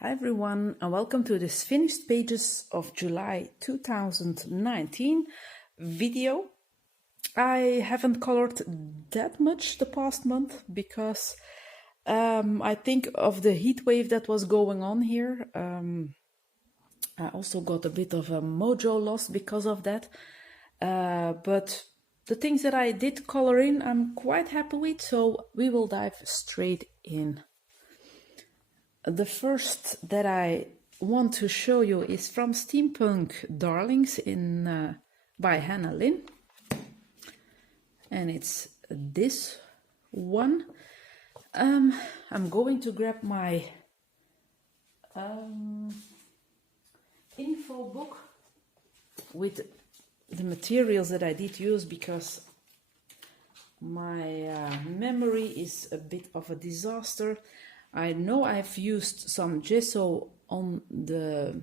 Hi everyone, and welcome to this finished pages of July 2019 video. I haven't colored that much the past month because I think of the heat wave that was going on here. I also got a bit of a mojo loss because of that. But the things that I did color in, I'm quite happy with, so we will dive straight in. The first that I want to show you is from Steampunk Darlings by Hannah Lynn. And it's this one. I'm going to grab my info book with the materials that I did use because my memory is a bit of a disaster. I know I've used some gesso on the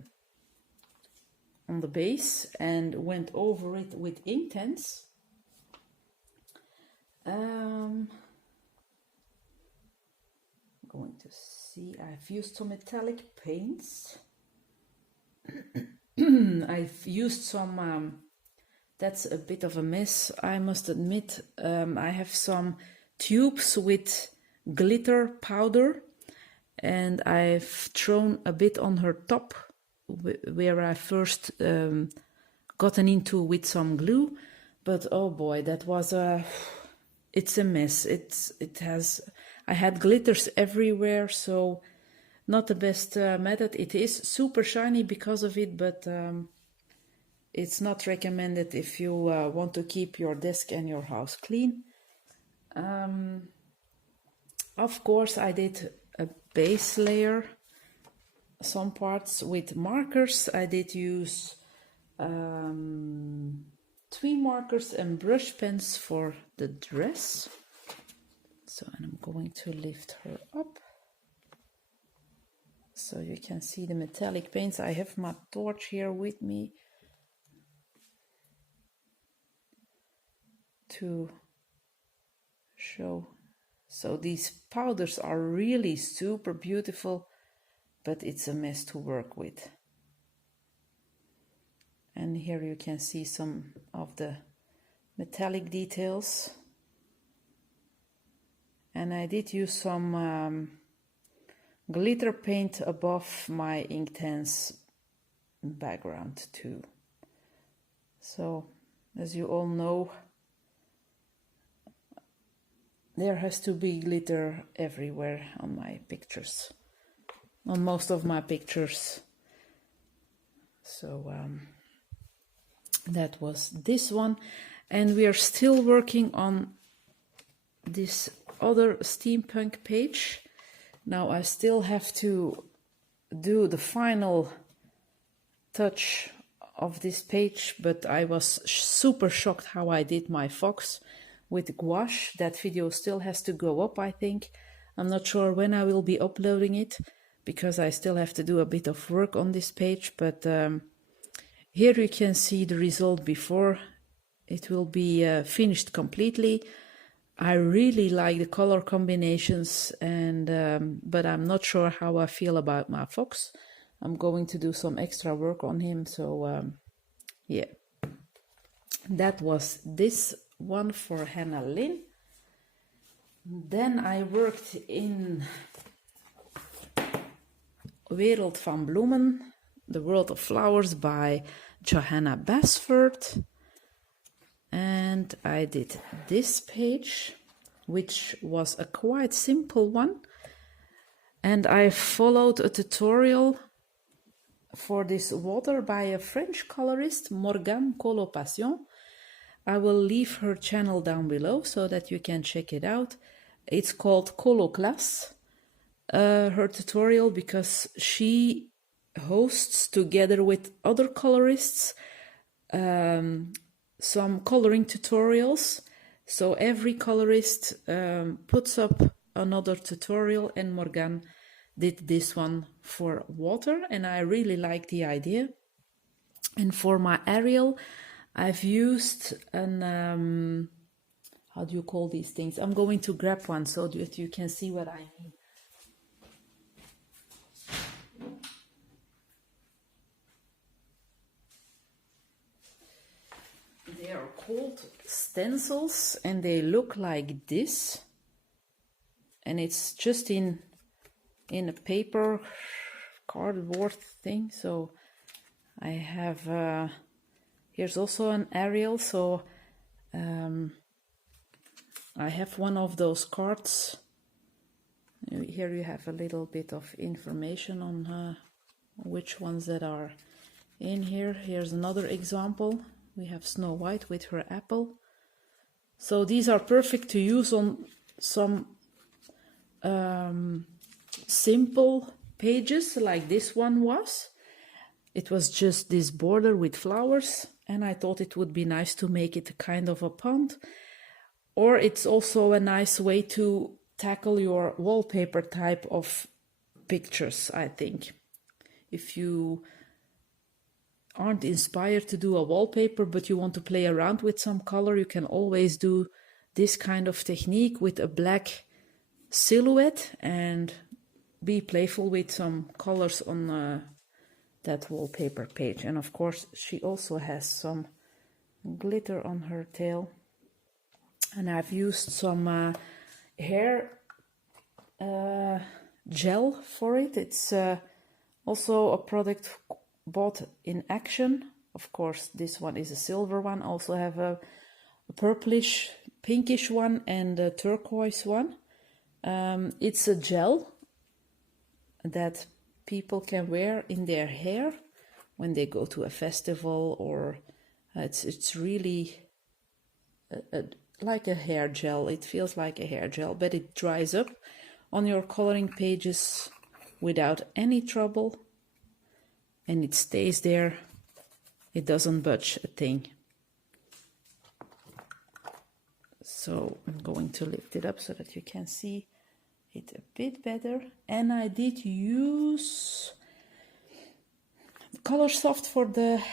base and went over it with Inktense. I'm going to see, I've used some metallic paints. I've used some, that's a bit of a mess, I must admit. I have some tubes with glitter powder. And I've thrown a bit on her top where I first gotten into with some glue, but oh boy, that was it's a mess. I had glitters everywhere, so not the best method. It is super shiny because of it, but it's not recommended if you want to keep your desk and your house clean. Of course, I did a base layer, some parts with markers. I did use 3 markers and brush pens for the dress. So I'm going to lift her up so you can see the metallic paints. I have my torch here with me to show. So these powders are really super beautiful, but it's a mess to work with. And here you can see some of the metallic details. And I did use some glitter paint above my Inktense background too. So, as you all know, there has to be glitter everywhere on my pictures, on most of my pictures. So that was this one, and we are still working on this other steampunk page. Now I still have to do the final touch of this page, but I was super shocked how I did my fox with gouache. That video still has to go up, I think. I'm not sure when I will be uploading it because I still have to do a bit of work on this page, but here you can see the result before it will be finished completely. I really like the color combinations, and but I'm not sure how I feel about my fox. I'm going to do some extra work on him, so yeah. That was this one for Hannah Lynn. Then I worked in Wereld van Bloemen, The World of Flowers by Johanna Basford. And I did this page, which was a quite simple one. And I followed a tutorial for this water by a French colorist, Morgane Coloclasse. I will leave her channel down below so that you can check it out. It's called coloclasse, her tutorial, because she hosts together with other colorists some coloring tutorials. So every colorist puts up another tutorial, and Morgane did this one for water, and I really like the idea. And for my Ariel, I've used an, how do you call these things? I'm going to grab one so that you can see what I mean. are called stencils and they look like this. And it's just in a paper cardboard thing. So I have, here's also an aerial. So I have one of those cards. Here you have a little bit of information on which ones that are in here. Here's another example. We have Snow White with her apple. So these are perfect to use on some simple pages like this one was. It was just this border with flowers, and I thought it would be nice to make it a kind of a pond. Or it's also a nice way to tackle your wallpaper type of pictures, I think. If you aren't inspired to do a wallpaper, but you want to play around with some color, you can always do this kind of technique with a black silhouette and be playful with some colors on that wallpaper page. And of course, she also has some glitter on her tail. And I've used some hair gel for it. It's also a product bought in Action. Of course, this one is a silver one. I also have a purplish, pinkish one and a turquoise one. It's a gel that people can wear in their hair when they go to a festival, or it's really like a hair gel. It feels like a hair gel, but it dries up on your coloring pages without any trouble, and it stays there. It doesn't budge a thing. So I'm going to lift it up so that you can see it a bit better. And I did use Color Soft for the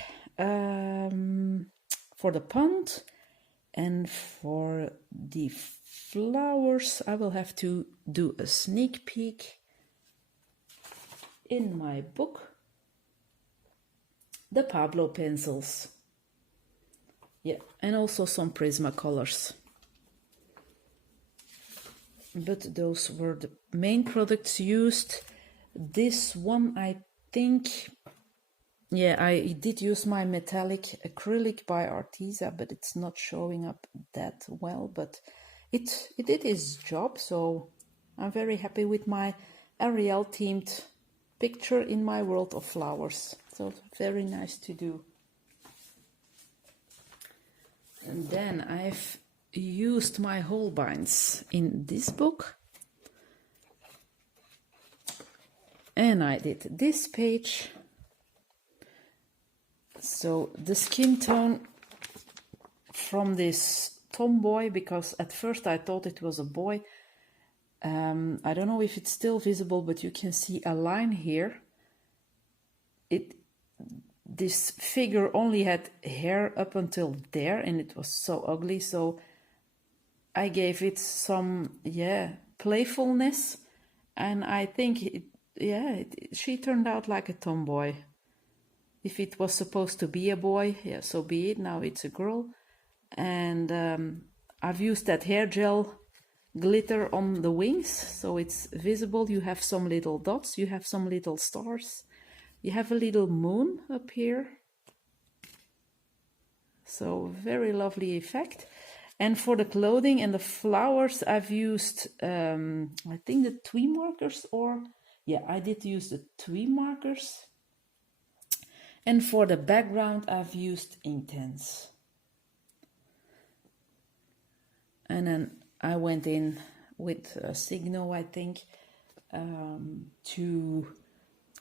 pond, and for the flowers I will have to do a sneak peek in my book. The Pablo pencils, yeah, and also some Prismacolors. But those were the main products used. This one, I think, yeah, I did use my metallic acrylic by Arteza, but it's not showing up that well. But it did its job, so I'm very happy with my Ariel themed picture in my world of flowers. So very nice to do. And then I've used my Holbeins in this book, and I did this page. So the skin tone from this tomboy, because at first I thought it was a boy. I don't know if it's still visible, but you can see a line here. This figure only had hair up until there, and it was so ugly. So I gave it some, playfulness, and I think she turned out like a tomboy. If it was supposed to be a boy, yeah, so be it. Now it's a girl. And I've used that hair gel glitter on the wings, so it's visible. You have some little dots, you have some little stars, you have a little moon up here. So very lovely effect. And for the clothing and the flowers, I've used, I think the twee markers, I did use the twee markers. And for the background, I've used Inktense. And then I went in with Signo, I think, to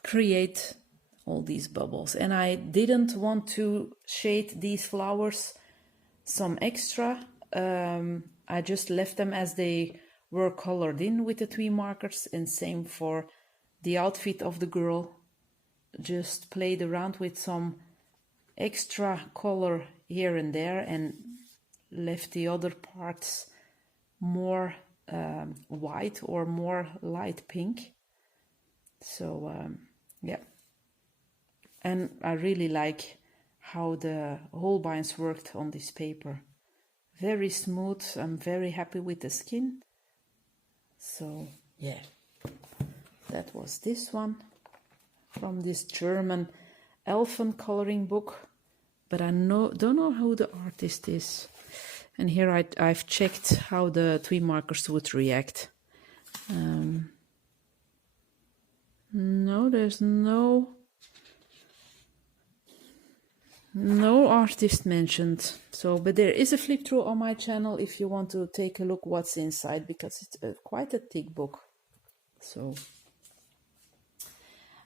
create all these bubbles. And I didn't want to shade these flowers some extra. I just left them as they were colored in with the twee markers, and same for the outfit of the girl. Just played around with some extra color here and there and left the other parts more white or more light pink. So yeah, and I really like how the Holbeins worked on this paper. Very smooth. I'm very happy with the skin. So yeah, that was this one from this German elfen coloring book, but I don't know who the artist is. And here I've checked how the twin markers would react. No, there's no artist mentioned. So, but there is a flip through on my channel if you want to take a look what's inside, because it's quite a thick book. So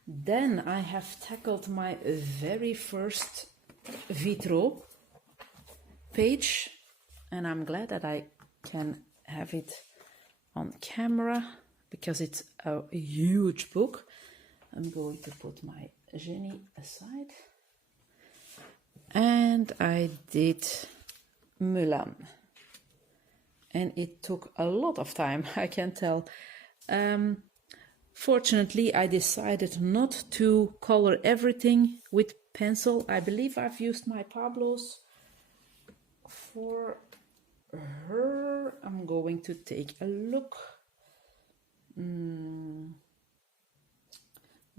then I have tackled my very first vitro page, and I'm glad that I can have it on camera because it's a huge book. I'm going to put my Jenny aside. And I did Mulan. And it took a lot of time, I can tell. Fortunately, I decided not to color everything with pencil. I believe I've used my Pablo's for her. I'm going to take a look.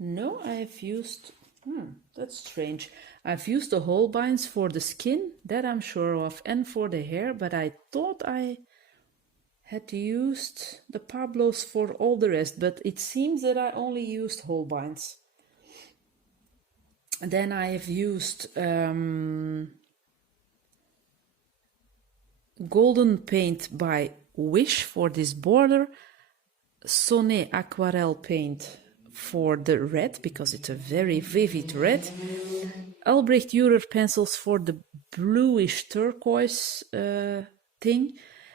No, I've used... that's strange. I've used the Holbeins for the skin, that I'm sure of, and for the hair, but I thought I had used the Pablo's for all the rest, but it seems that I only used Holbeins. Then I have used Golden Paint by Wish for this border, Sonnet Aquarelle Paint for the red, because it's a very vivid red, Albrecht Dürer pencils for the bluish turquoise thing,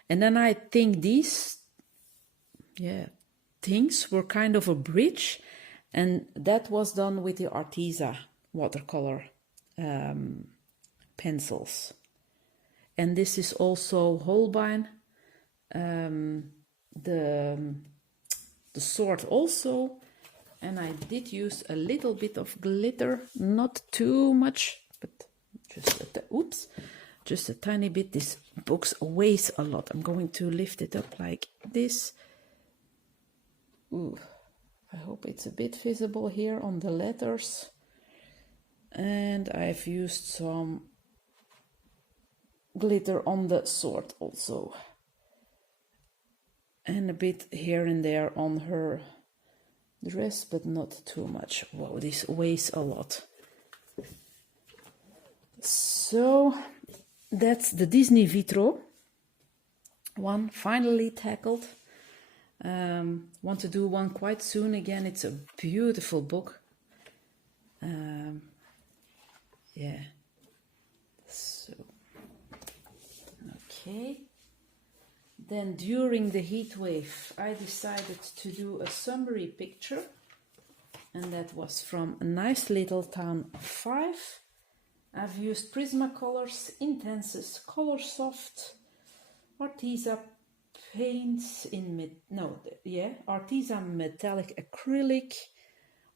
and then I think these things were kind of a bridge, and that was done with the Arteza watercolor pencils. And this is also Holbein, the sword also. And I did use a little bit of glitter, not too much, but just a tiny bit. This book weighs a lot. I'm going to lift it up like this. Ooh, I hope it's a bit visible here on the letters. And I've used some glitter on the sword also. And a bit here and there on her dress, but not too much. Wow, this weighs a lot. So that's the Disney Vitro one, finally tackled. Want to do one quite soon again. It's a beautiful book. Yeah. So okay. Then during the heat wave, I decided to do a summary picture, and that was from A Nice Little Town 5. I've used Prismacolors, Intenses, Color Soft, Arteza paints in Arteza metallic acrylic,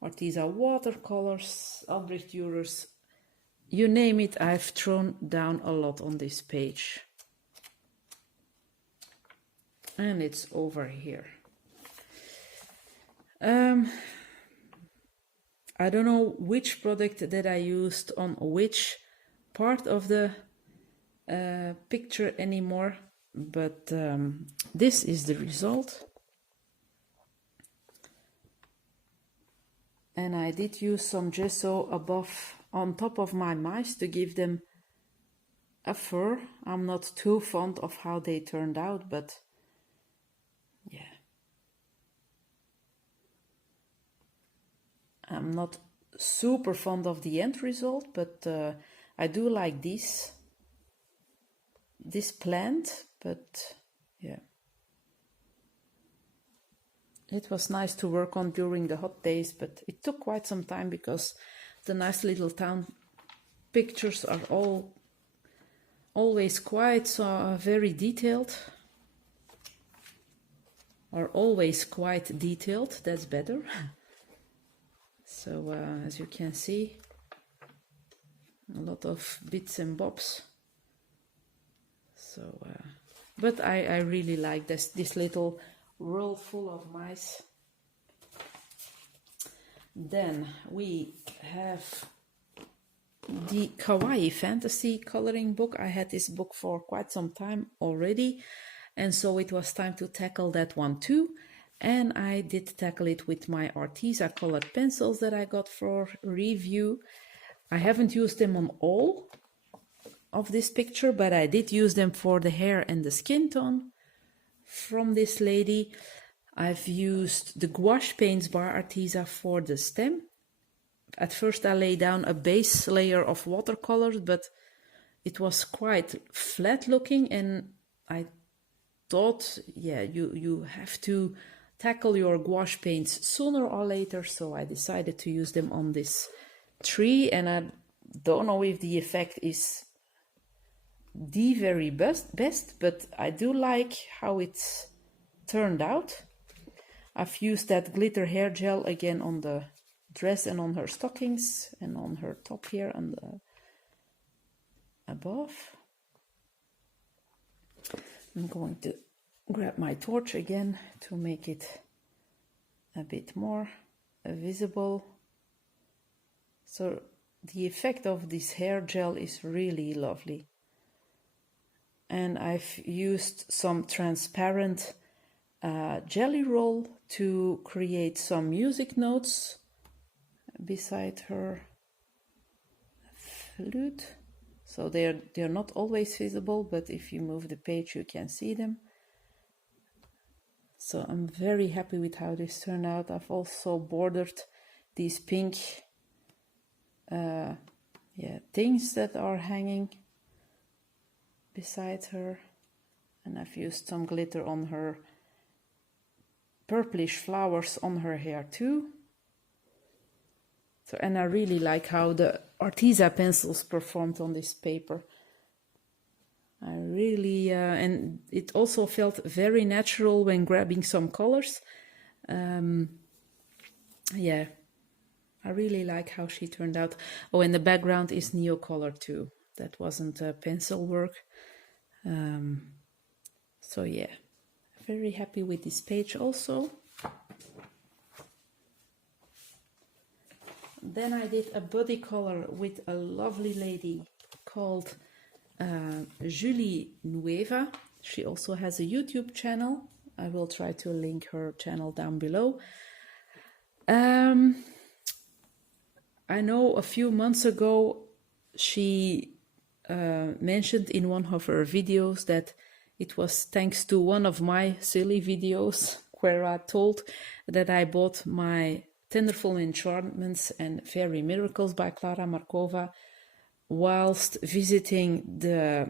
Arteza watercolors, Albrecht Dürer's, you name it. I've thrown down a lot on this page. And it's over here. I don't know which product that I used on which part of the picture anymore, but this is the result. And I did use some gesso on top of my mice to give them a fur. I'm not too fond of how they turned out, but yeah. I'm not super fond of the end result, but I do like this plant, but yeah. It was nice to work on during the hot days, but it took quite some time because the Nice Little Town pictures are always quite very detailed. Are always quite detailed, that's better. So as you can see, a lot lot of bits and bobs. So, but I really like this little world full of mice. Then we have the Kawaii fantasy coloring book. I had this book for quite some time already, and so it was time to tackle that one too. And I did tackle it with my Arteza colored pencils that I got for review. I haven't used them on all of this picture, but I did use them for the hair and the skin tone from this lady. I've used the gouache paints by Arteza for the stem. At first I laid down a base layer of watercolors, but it was quite flat looking, and I thought, yeah, you have to tackle your gouache paints sooner or later, so I decided to use them on this tree, and I don't know if the effect is the very best, but I do like how it's turned out. I've used that glitter hair gel again on the dress and on her stockings and on her top here and above. I'm going to grab my torch again to make it a bit more visible. So the effect of this hair gel is really lovely. And I've used some transparent jelly roll to create some music notes beside her flute. So they're not always visible, but if you move the page you can see them. So I'm very happy with how this turned out. I've also bordered these pink things that are hanging beside her, and I've used some glitter on her purplish flowers on her hair too. So, and I really like how the Arteza pencils performed on this paper. I really, and it also felt very natural when grabbing some colors. Yeah, I really like how she turned out. Oh, and the background is Neocolor too. That wasn't pencil work. So yeah, very happy with this page also. Then I did a body color with a lovely lady called Julie Nueva. She also has a YouTube channel. I will try to link her channel down below. I know a few months ago she mentioned in one of her videos that it was thanks to one of my silly videos where I told that I bought my Tenderful Enchantments and Fairy Miracles by Klara Markova whilst visiting the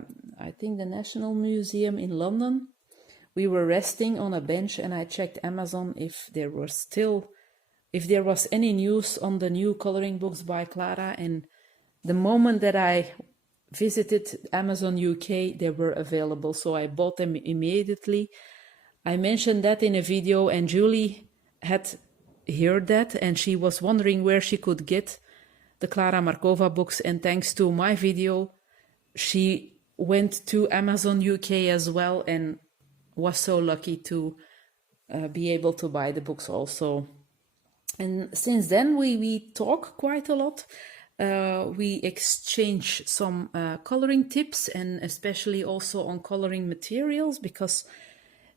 National Museum in London. We were resting on a bench and I checked Amazon if there was any news on the new coloring books by Klara, and the moment that I visited Amazon UK, they were available, so I bought them immediately. I mentioned that in a video, and Julie had heard that, and she was wondering where she could get the Klara Markova books, and thanks to my video, she went to Amazon UK as well, and was so lucky to be able to buy the books also. And since then we talk quite a lot. We exchange some coloring tips, and especially also on coloring materials, because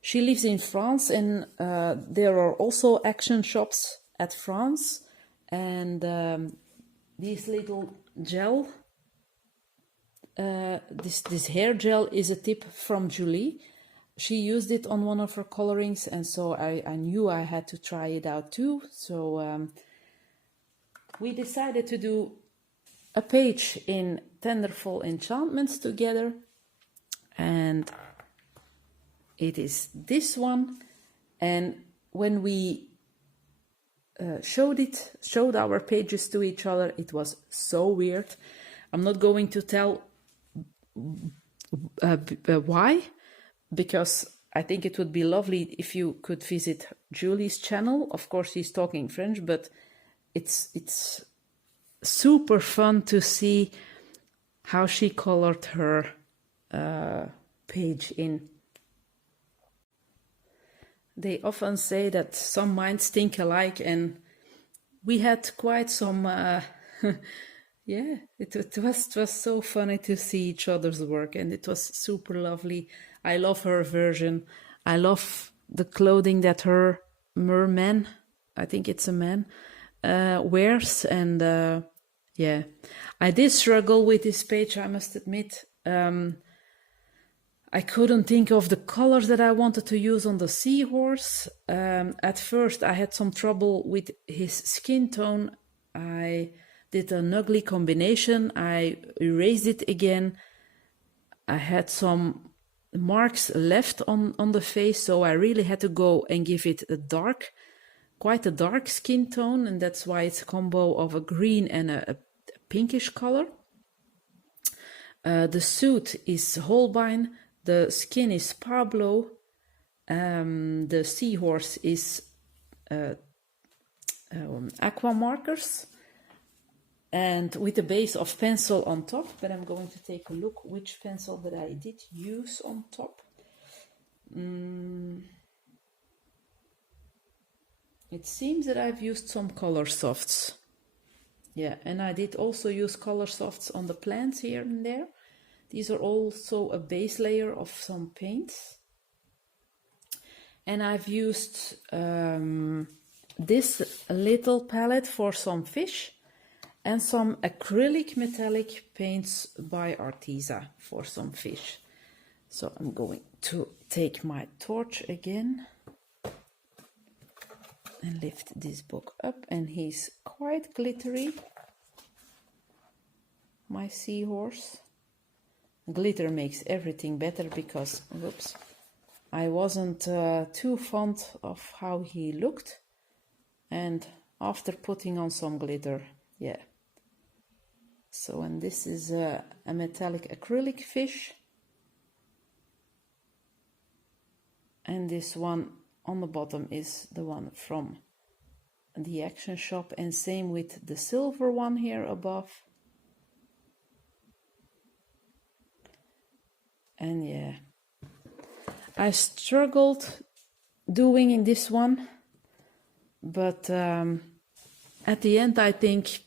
she lives in France, and there are also action shops at France, and this little gel, this hair gel is a tip from Julie. She used it on one of her colorings, and so I knew I had to try it out too. So we decided to do a page in Tenderful Enchantments together, and it is this one. And when we showed our pages to each other, it was so weird. I'm not going to tell why, because I think it would be lovely if you could visit Julie's channel. Of course, she's talking French, but it's super fun to see how she colored her page in. They often say that some minds think alike, and we had quite some, yeah, it was so funny to see each other's work, and it was super lovely. I love her version. I love the clothing that her merman, I think it's a man, wears, and yeah, I did struggle with this page, I must admit. I couldn't think of the colors that I wanted to use on the seahorse. At first I had some trouble with his skin tone. I did an ugly combination. I erased it again. I had some marks left on the face, so I really had to go and give it quite a dark skin tone, and that's why it's a combo of a green and a pinkish color. The suit is Holbein. The skin is Pablo. The seahorse is aqua markers, and with a base of pencil on top. But I'm going to take a look which pencil that I did use on top. It seems that I've used some color softs. Yeah, and I did also use color softs on the plants here and there. These are also a base layer of some paints. And I've used this little palette for some fish and some acrylic metallic paints by Arteza for some fish. So I'm going to take my torch again and lift this book up, and he's quite glittery, my seahorse. Glitter makes everything better because, whoops, I wasn't too fond of how he looked, and after putting on some glitter, yeah. So, and this is a metallic acrylic fish, and this one on the bottom is the one from the Action Shop, and same with the silver one here above. And yeah, I struggled doing in this one, but at the end I think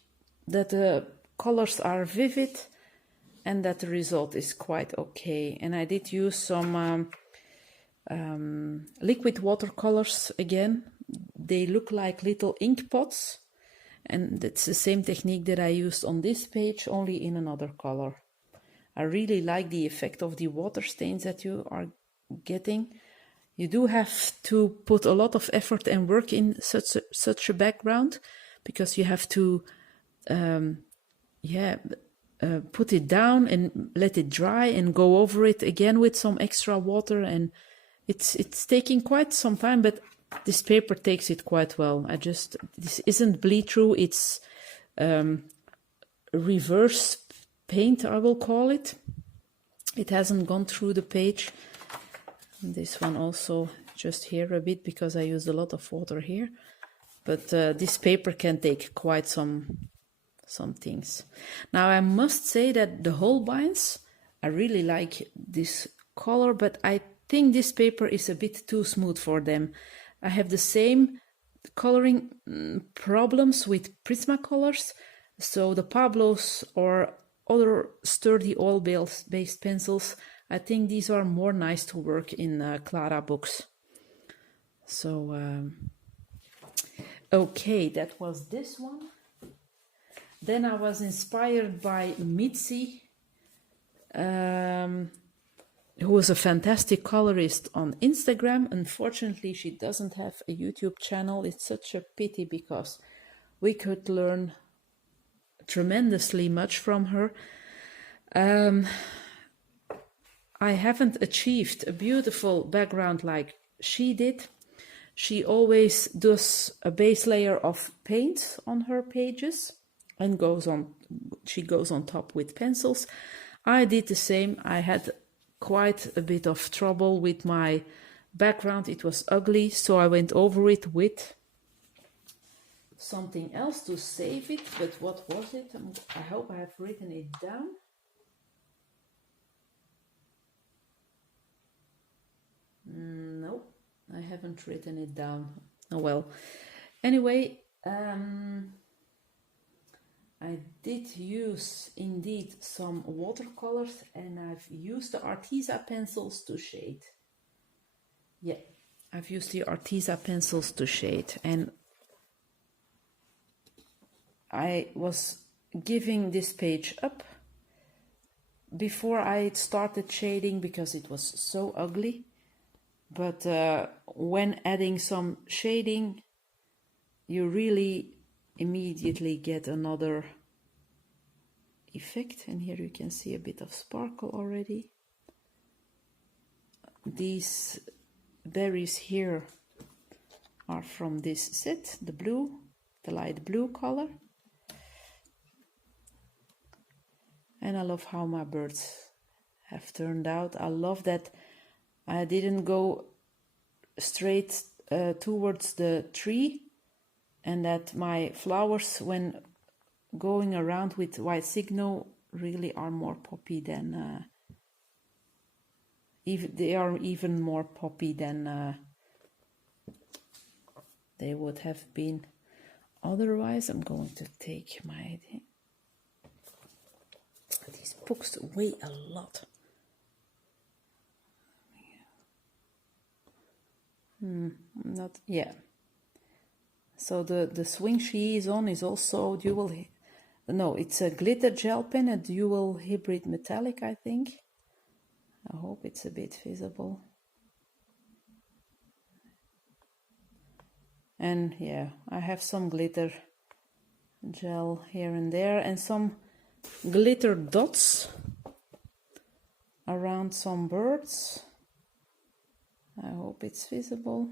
that the colors are vivid and that the result is quite okay. And I did use some liquid watercolors again. They look like little ink pots, and it's the same technique that I used on this page, only in another color. I really like the effect of the water stains that you are getting. You do have to put a lot of effort and work in such a background, because you have to put it down and let it dry and go over it again with some extra water, and it's taking quite some time, but this paper takes it quite well. This isn't bleed through, it's reverse paint, I will call it. It hasn't gone through the page. And this one also just here a bit, because I used a lot of water here. But this paper can take quite some things. Now I must say that the Holbeins, I really like this color, but I think this paper is a bit too smooth for them. I have the same coloring problems with Prismacolors. So the Pablos or other sturdy oil-based pencils, I think these are more nice to work in Clara books. So, okay, that was this one. Then I was inspired by Mitzi, who is a fantastic colorist on Instagram. Unfortunately, she doesn't have a YouTube channel. It's such a pity, because we could learn tremendously much from her. I haven't achieved a beautiful background like she did. She always does a base layer of paint on her pages and she goes on top with pencils. I did the same. I had quite a bit of trouble with my background. It was ugly, so I went over it with something else to save it. But what was it? I hope I have written it down. No, I haven't written it down. Oh well. Anyway, I did use indeed some watercolors, and I've used the Arteza pencils to shade. Yeah, I've used the Arteza pencils to shade, and I was giving this page up before I started shading because it was so ugly. But when adding some shading, you really immediately get another effect. And here you can see a bit of sparkle already. These berries here are from this set, the blue, the light blue color. And I love how my birds have turned out. I love that I didn't go straight towards the tree, and that my flowers, when going around with white signal, really are more poppy than they are even more poppy than they would have been otherwise. I'm going to take my these books weigh a lot. Not yeah. So the swing she is on is also dual. No, it's a glitter gel pen, a dual hybrid metallic, I think. I hope it's a bit visible. And yeah, I have some glitter gel here and there, and some glitter dots around some birds. I hope it's visible.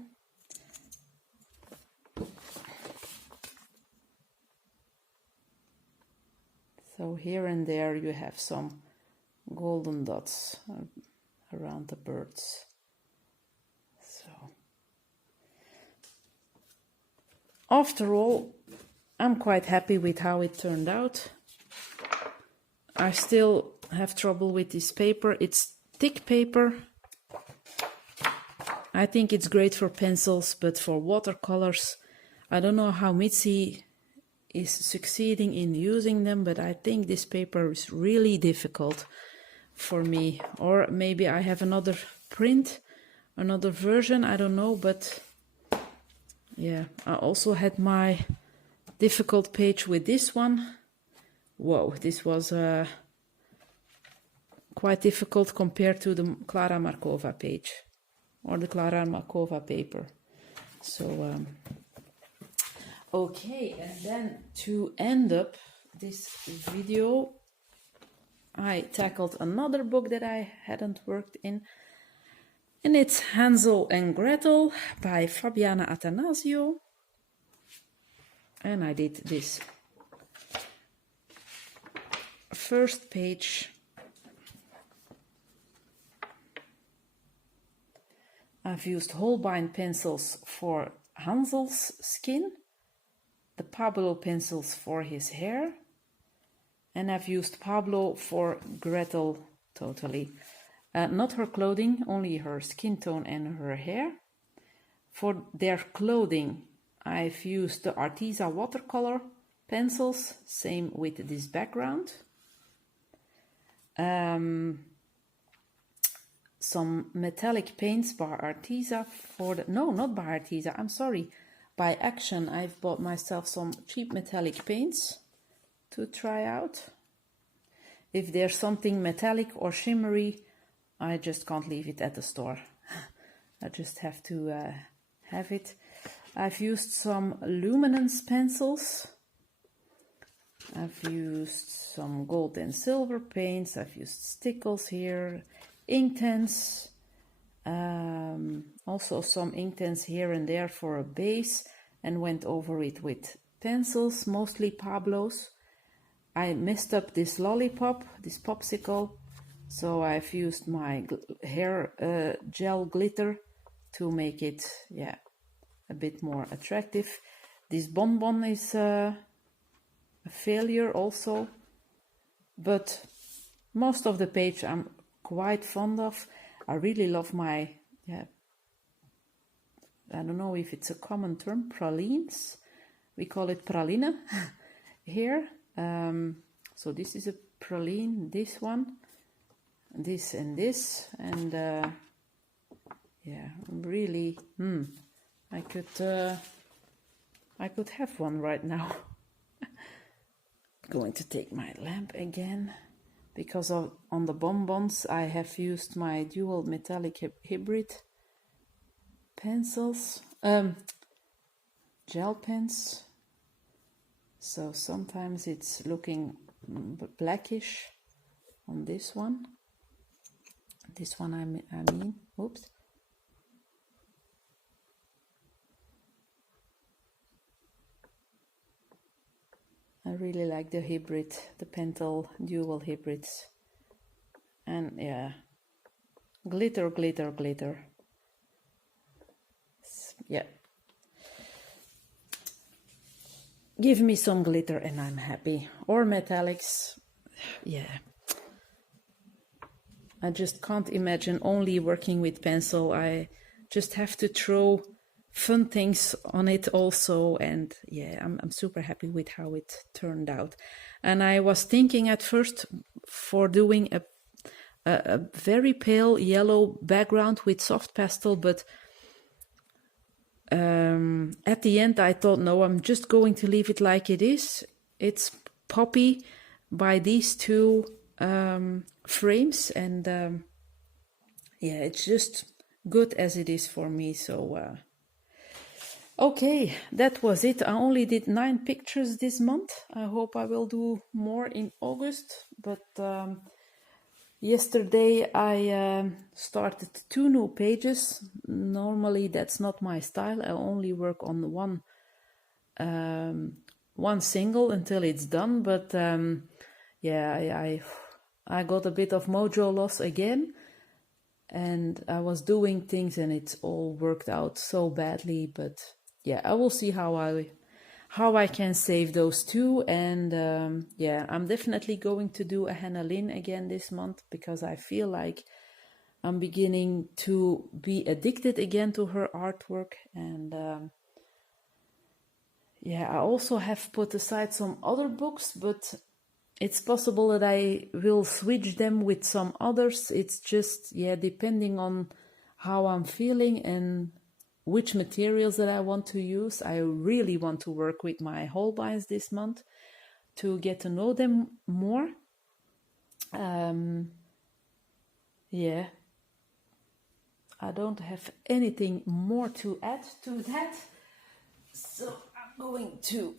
So here and there you have some golden dots around the birds. So after all, I'm quite happy with how it turned out. I still have trouble with this paper. It's thick paper. I think it's great for pencils, but for watercolors, I don't know how Mitzi is succeeding in using them, but I think this paper is really difficult for me. Or maybe I have another print, another version, I don't know, but yeah, I also had my difficult page with this one. Whoa, this was quite difficult compared to the Klara Markova page, or the Klara Markova paper. So okay, and then to end up this video, I tackled another book that I hadn't worked in, and it's Hansel and Gretel by Fabiana Attanasio. And I did this first page. I've used Holbein pencils for Hansel's skin, the Pablo pencils for his hair, and I've used Pablo for Gretel totally. Not her clothing, only her skin tone and her hair. For their clothing, I've used the Arteza watercolor pencils, same with this background. Some metallic paints by Arteza for the, no, not by Arteza, I'm sorry, by Action. I've bought myself some cheap metallic paints to try out. If there's something metallic or shimmery, I just can't leave it at the store. I just have to have it. I've used some luminance pencils. I've used some gold and silver paints. I've used stickles here, Inktense, also some Inktense here and there for a base, and went over it with pencils, mostly Pablo's. I messed up this lollipop, this popsicle, so I've used my hair gel glitter to make it, yeah, a bit more attractive. This bonbon is a failure also, but most of the page I'm quite fond of. I really love my I don't know if it's a common term, pralines. We call it praline here. So this is a praline, this one, this and this, and yeah, really, I could have one right now. Going to take my lamp again, because on the bonbons I have used my dual metallic hybrid pencils, gel pens. So sometimes it's looking blackish on this one. This one I mean, oops. I really like the hybrid, the Pentel dual hybrids. And yeah, glitter, glitter, glitter. Yeah. Give me some glitter and I'm happy. Or metallics. Yeah. I just can't imagine only working with pencil. I just have to throw fun things on it also, and yeah, I'm super happy with how it turned out. And I was thinking at first for doing a very pale yellow background with soft pastel, but at the end I thought, no, I'm just going to leave it like it is. It's poppy by these two frames, and yeah, it's just good as it is for me. So okay, that was it. I only did 9 pictures this month. I hope I will do more in August, but yesterday I started 2 new pages. Normally that's not my style. I only work on one single until it's done, but yeah, I got a bit of mojo loss again, and I was doing things and it's all worked out so badly. But yeah, I will see how I can save those 2. And yeah, I'm definitely going to do a Hannah Lynn again this month, because I feel like I'm beginning to be addicted again to her artwork. And yeah, I also have put aside some other books, but it's possible that I will switch them with some others. It's just, yeah, depending on how I'm feeling and which materials that I want to use. I really want to work with my Holbeins this month to get to know them more. Yeah, I don't have anything more to add to that. So I'm going to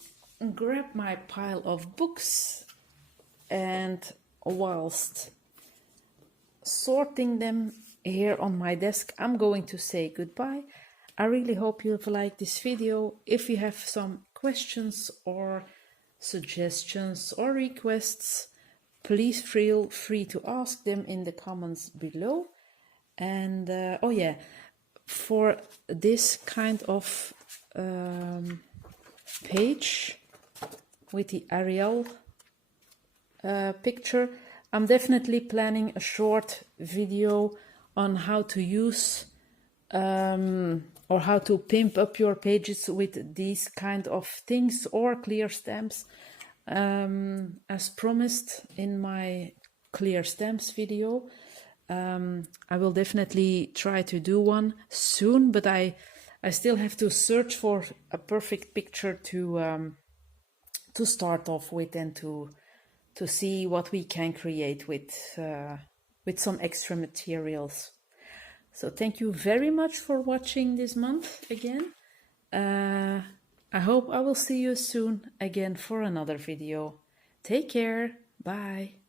grab my pile of books, and whilst sorting them here on my desk, I'm going to say goodbye. I really hope you've liked this video. If you have some questions or suggestions or requests, please feel free to ask them in the comments below. And oh yeah, for this kind of page with the Ariel picture, I'm definitely planning a short video on how to use or how to pimp up your pages with these kind of things, or clear stamps, as promised in my clear stamps video. I will definitely try to do one soon, but I still have to search for a perfect picture to start off with, and to see what we can create with some extra materials. So thank you very much for watching this month again. I hope I will see you soon again for another video. Take care. Bye.